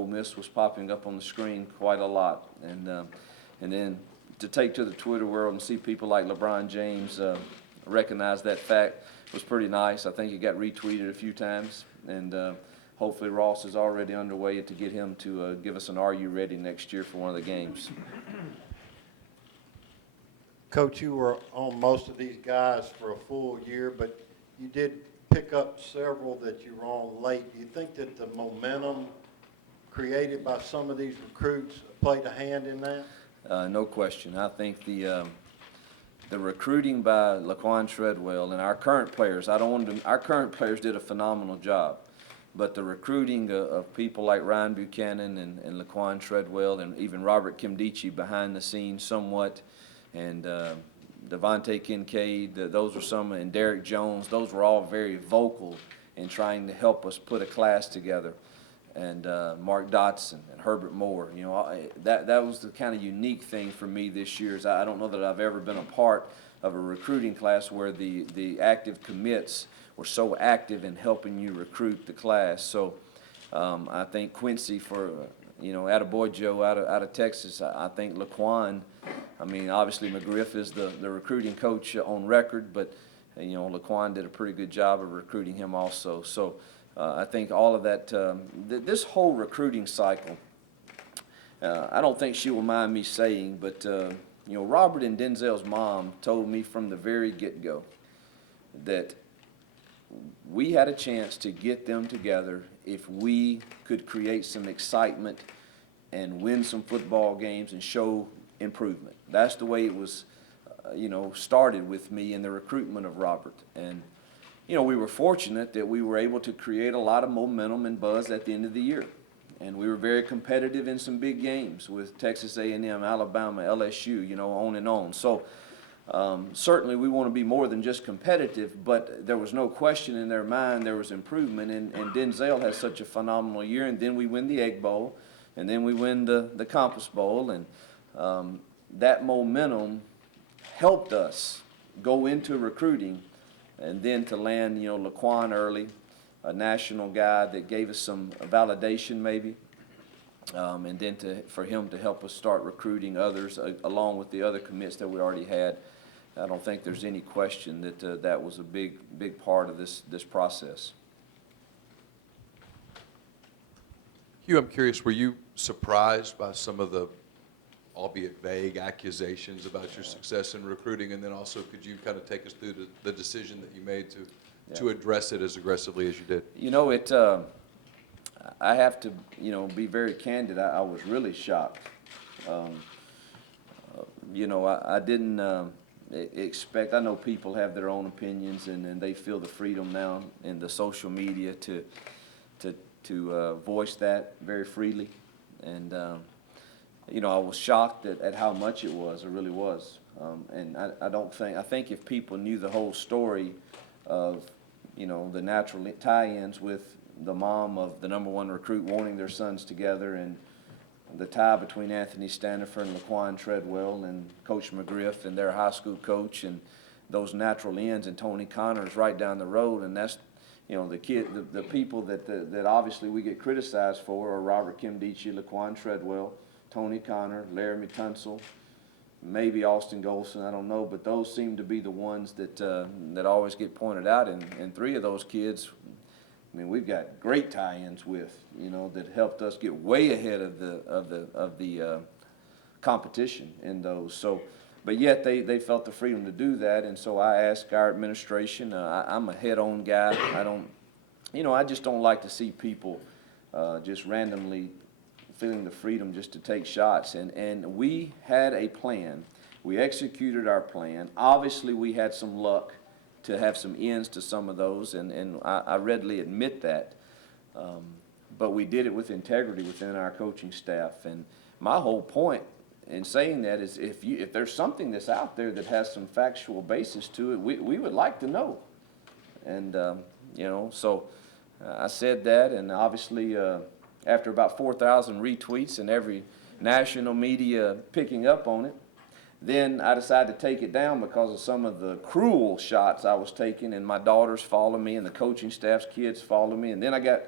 Ole Miss was popping up on the screen quite a lot. And then to take to the Twitter world and see people like LeBron James recognize that fact was pretty nice. I think it got retweeted a few times, and hopefully Ross is already underway to get him to give us an "Are you ready" next year for one of the games. Coach, you were on most of these guys for a full year, but you did pick up several that you were on late. Do you think that the momentum created by some of these recruits played a hand in that? No question. I think the recruiting by Laquan Treadwell and our current players, our current players did a phenomenal job. But the recruiting of people like Ryan Buchanan and Laquan Treadwell and even Robert Kimdichie behind the scenes somewhat, and Devontae Kincaid, those were some, and Derek Jones, those were all very vocal in trying to help us put a class together. And Mark Dotson and Herbert Moore, you know, that was the kind of unique thing for me this year. Is I don't know that I've ever been a part of a recruiting class where the active commits were so active in helping you recruit the class. So I think Quincy attaboy Joe out of Texas. I think Laquan, I mean, obviously McGriff is the recruiting coach on record, but Laquan did a pretty good job of recruiting him also. So I think all of that, this whole recruiting cycle, I don't think she will mind me saying, but Robert and Denzel's mom told me from the very get-go that we had a chance to get them together if we could create some excitement and win some football games and show improvement. That's the way it was, started with me in the recruitment of Robert. And, we were fortunate that we were able to create a lot of momentum and buzz at the end of the year. And we were very competitive in some big games with Texas A&M, Alabama, LSU, on and on. So certainly we want to be more than just competitive, but there was no question in their mind there was improvement. And Denzel has such a phenomenal year. And then we win the Egg Bowl, and then we win the Compass Bowl. And that momentum helped us go into recruiting, and then to land, Laquan early, a national guy that gave us some validation maybe, and then for him to help us start recruiting others along with the other commits that we already had. I don't think there's any question that that was a big part of this process. Hugh, I'm curious, were you surprised by some of the, albeit vague, accusations about your success in recruiting? And then also, could you kind of take us through the decision that you made to address it as aggressively as you did? I have to, be very candid. I was really shocked. I didn't expect. I know people have their own opinions, and they feel the freedom now in the social media to voice that very freely. And I was shocked at how much it was. It really was. And I think if people knew the whole story of, the natural tie-ins with the mom of the #1 recruit wanting their sons together, and the tie between Anthony Standifer and Laquan Treadwell and Coach McGriff and their high school coach, and those natural ends, and Tony Connors right down the road. And that's, the people that obviously we get criticized for are Robert Kimdichie, Laquan Treadwell, Tony Connor, Laramie Tunsil, maybe Austin Golson, I don't know, but those seem to be the ones that always get pointed out. And three of those kids, I mean, we've got great tie-ins with, that helped us get way ahead of the competition in those. So, but yet they felt the freedom to do that, and so I asked our administration. I'm a head-on guy. I just don't like to see people just randomly feeling the freedom just to take shots. And we had a plan. We executed our plan. Obviously, we had some luck to have some ends to some of those, and I readily admit that. But we did it with integrity within our coaching staff. And my whole point in saying that is if there's something that's out there that has some factual basis to it, we would like to know. And, so I said that, and obviously after about 4,000 retweets and every national media picking up on it, then I decided to take it down because of some of the cruel shots I was taking, and my daughters follow me, and the coaching staff's kids follow me, and then I got,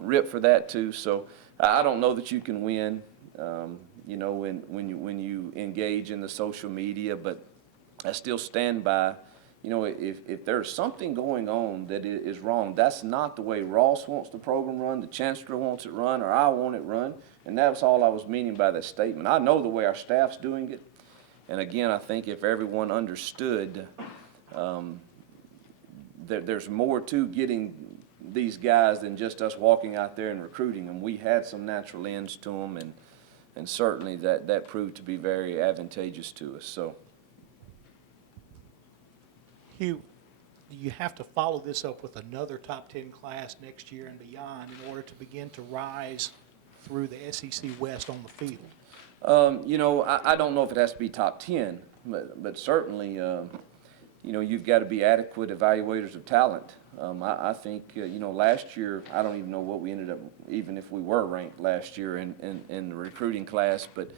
ripped for that too. So I don't know that you can win, you know, when you engage in the social media, but I still stand by, you know, if there's something going on that is wrong, that's not the way Ross wants the program run, the chancellor wants it run, or I want it run, and that's all I was meaning by that statement. I know the way our staff's doing it, and again, I think if everyone understood, there's more to getting these guys than just us walking out there and recruiting them. We had some natural ends to them, and certainly that proved to be very advantageous to us. So, Hugh, do you have to follow this up with another top 10 class next year and beyond in order to begin to rise through the SEC West on the field? you know, I don't know if it has to be top 10, but certainly, you know, you've got to be adequate evaluators of talent. I think, you know, last year, I don't even know what we ended up, even if we were ranked last year in the recruiting class, but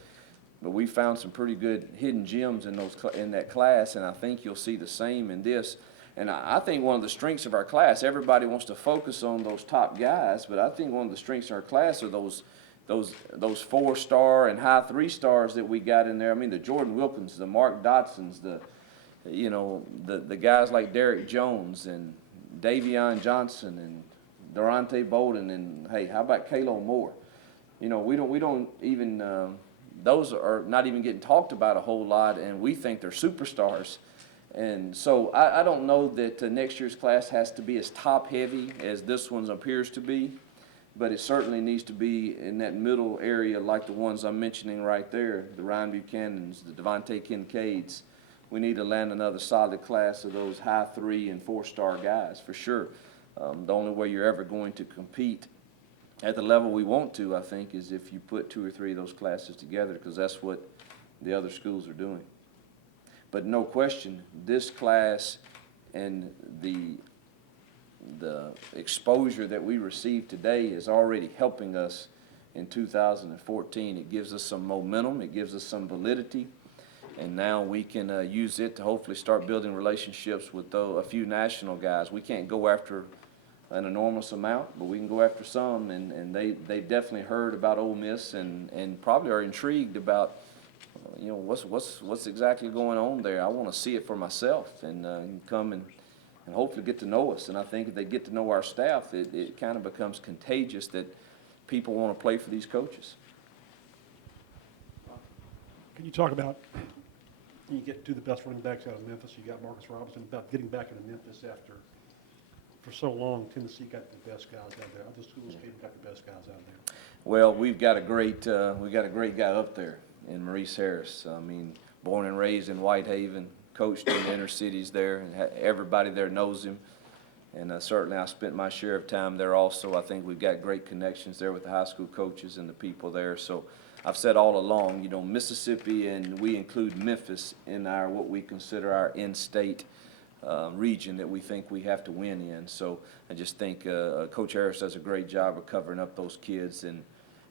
we found some pretty good hidden gems in that class, and I think you'll see the same in this. And I think one of the strengths of our class, everybody wants to focus on those top guys, but I think one of the strengths of our class are those 4-star and high 3-stars that we got in there. I mean, the Jordan Wilkins, the Mark Dodsons, the guys like Derek Jones and Davion Johnson and Durante Bolden, and hey, how about Kalo Moore? You know, we don't even those are not even getting talked about a whole lot, and we think they're superstars. And so I don't know that next year's class has to be as top heavy as this one appears to be, but it certainly needs to be in that middle area like the ones I'm mentioning right there, the Ryan Buchanans, the Devontae Kincaids. We need to land another solid class of those high 3- and 4-star guys for sure. The only way you're ever going to compete at the level we want to, I think, is if you put 2 or 3 of those classes together, because that's what the other schools are doing. But no question, this class and the exposure that we received today is already helping us in 2014. It gives us some momentum, it gives us some validity, and now we can use it to hopefully start building relationships with a few national guys. We can't go after an enormous amount, but we can go after some, and they've definitely heard about Ole Miss and probably are intrigued about, you know, what's exactly going on there. I want to see it for myself and come and hopefully get to know us. And I think if they get to know our staff, it kind of becomes contagious that people want to play for these coaches. Can you talk about, you get 2 of the best running backs out of Memphis, you got Marcus Robinson, about getting back into Memphis after, for so long, Tennessee got the best guys out there. Other schools came and got the best guys out there. Well, we've got a great guy up there in Maurice Harris. I mean, born and raised in Whitehaven, coached in the inner cities there, and everybody there knows him. And certainly I spent my share of time there also. I think we've got great connections there with the high school coaches and the people there. So I've said all along, you know, Mississippi, and we include Memphis in our what we consider our in-state region that we think we have to win in. So I just think Coach Harris does a great job of covering up those kids. And,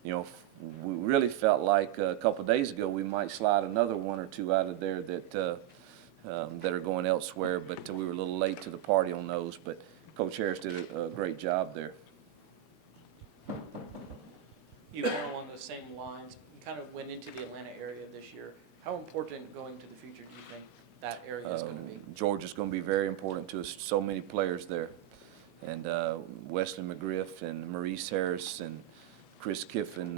you know, we really felt like a couple of days ago we might slide another 1 or 2 out of there that are going elsewhere, but we were a little late to the party on those. But Coach Harris did a great job there. You kind of along those same lines, you kind of went into the Atlanta area this year. How important going to the future do you think that area is going to be? Georgia's going to be very important to us. So many players there. And Wesley McGriff and Maurice Harris and Chris Kiffin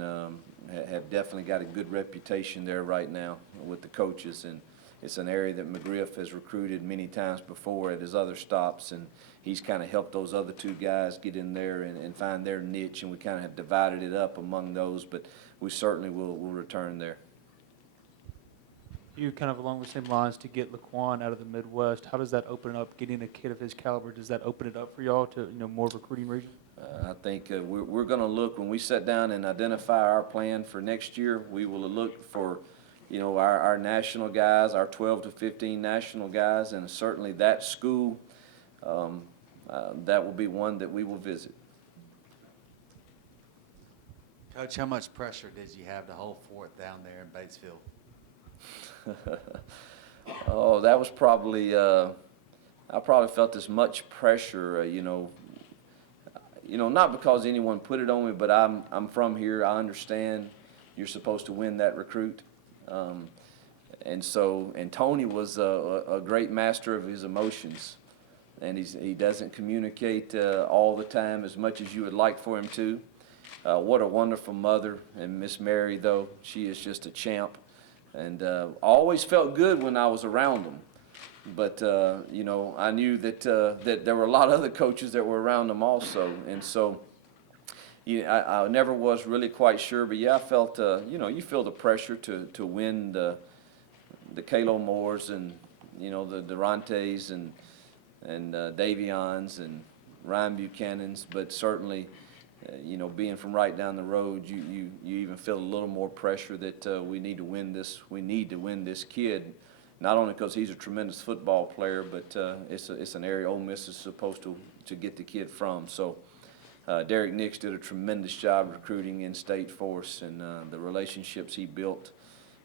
have definitely got a good reputation there right now with the coaches. And it's an area that McGriff has recruited many times before at his other stops, and he's kind of helped those other 2 guys get in there and find their niche, and we kind of have divided it up among those, but we certainly will return there. You kind of along the same lines to get Laquan out of the Midwest. How does that open up, getting a kid of his caliber? Does that open it up for y'all to, you know, more recruiting region? I think we're going to look, when we sit down and identify our plan for next year, we will look for, you know, our national guys, our 12 to 15 national guys, and certainly that school, that will be one that we will visit. Coach, how much pressure did you have to hold forth down there in Batesville? Oh, that was probably, I probably felt as much pressure, you know, not because anyone put it on me, but I'm from here. I understand you're supposed to win that recruit. And Tony was a great master of his emotions. And he doesn't communicate all the time as much as you would like for him to. What a wonderful mother. And Miss Mary, though, she is just a champ. And I always felt good when I was around them. But, you know, I knew that there were a lot of other coaches that were around them also. And so I never was really quite sure. But, yeah, I felt, you know, you feel the pressure to win the Kalo Moores and, you know, the Durantes and Davions and Ryan Buchanans, but certainly, you know, being from right down the road, you even feel a little more pressure that we need to win this kid, not only because he's a tremendous football player, but it's an area Ole Miss is supposed to get the kid from. So Derek Nix did a tremendous job recruiting in-state for us, and the relationships he built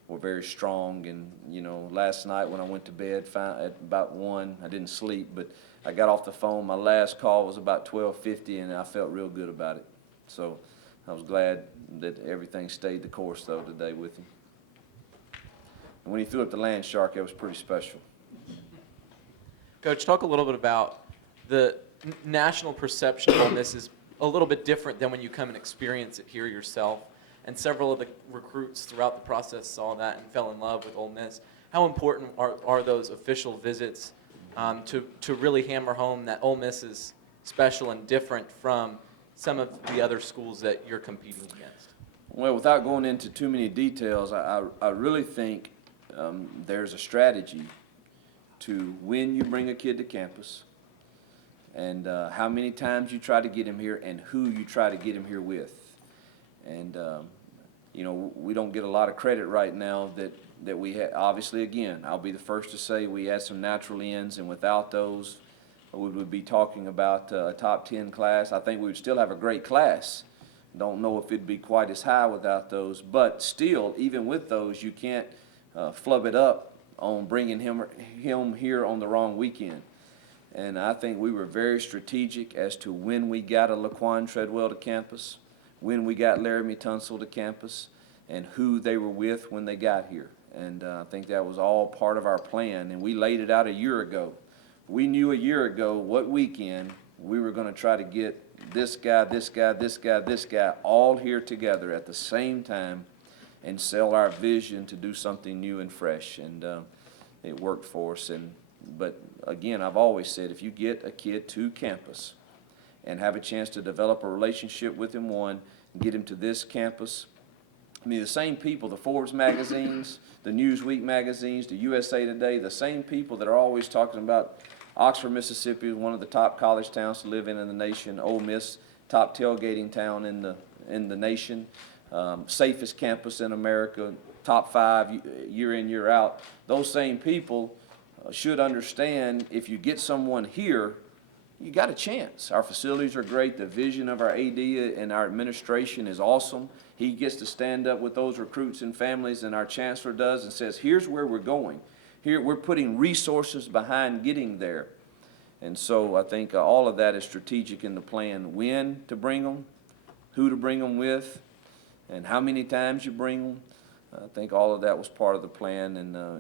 were very strong. And, you know, last night when I went to bed at about 1, I didn't sleep, but I got off the phone. My last call was about 12:50, and I felt real good about it. So I was glad that everything stayed the course, though, today with him. And when he threw up the land shark, it was pretty special. Coach, talk a little bit about the national perception on this is a little bit different than when you come and experience it here yourself. And several of the recruits throughout the process saw that and fell in love with Ole Miss. How important are those official visits to really hammer home that Ole Miss is special and different from some of the other schools that you're competing against? Well, without going into too many details, I really think there's a strategy to when you bring a kid to campus and how many times you try to get him here and who you try to get him here with. And, you know, we don't get a lot of credit right now that we had. Obviously, again, I'll be the first to say we had some natural ends, and without those, we would be talking about a top 10 class. I think we would still have a great class. Don't know if it'd be quite as high without those. But still, even with those, you can't flub it up on bringing him here on the wrong weekend. And I think we were very strategic as to when we got a Laquan Treadwell to campus, when we got Laramie Tunsil to campus, and who they were with when they got here. And I think that was all part of our plan, and we laid it out a year ago. We knew a year ago what weekend we were going to try to get this guy, this guy, this guy, this guy, all here together at the same time and sell our vision to do something new and fresh. And it worked for us. But again, I've always said, if you get a kid to campus and have a chance to develop a relationship with him, and get him to this campus. I mean, the same people, the Forbes magazines, the Newsweek magazines, the USA Today, the same people that are always talking about Oxford, Mississippi is one of the top college towns to live in the nation. Ole Miss, top tailgating town in the nation. Safest campus in America, top 5 year in, year out. Those same people should understand if you get someone here, you got a chance. Our facilities are great. The vision of our AD and our administration is awesome. He gets to stand up with those recruits and families, and our chancellor does, and says, here's where we're going. Here, we're putting resources behind getting there. And so I think all of that is strategic in the plan. When to bring them, who to bring them with, and how many times you bring them. I think all of that was part of the plan, and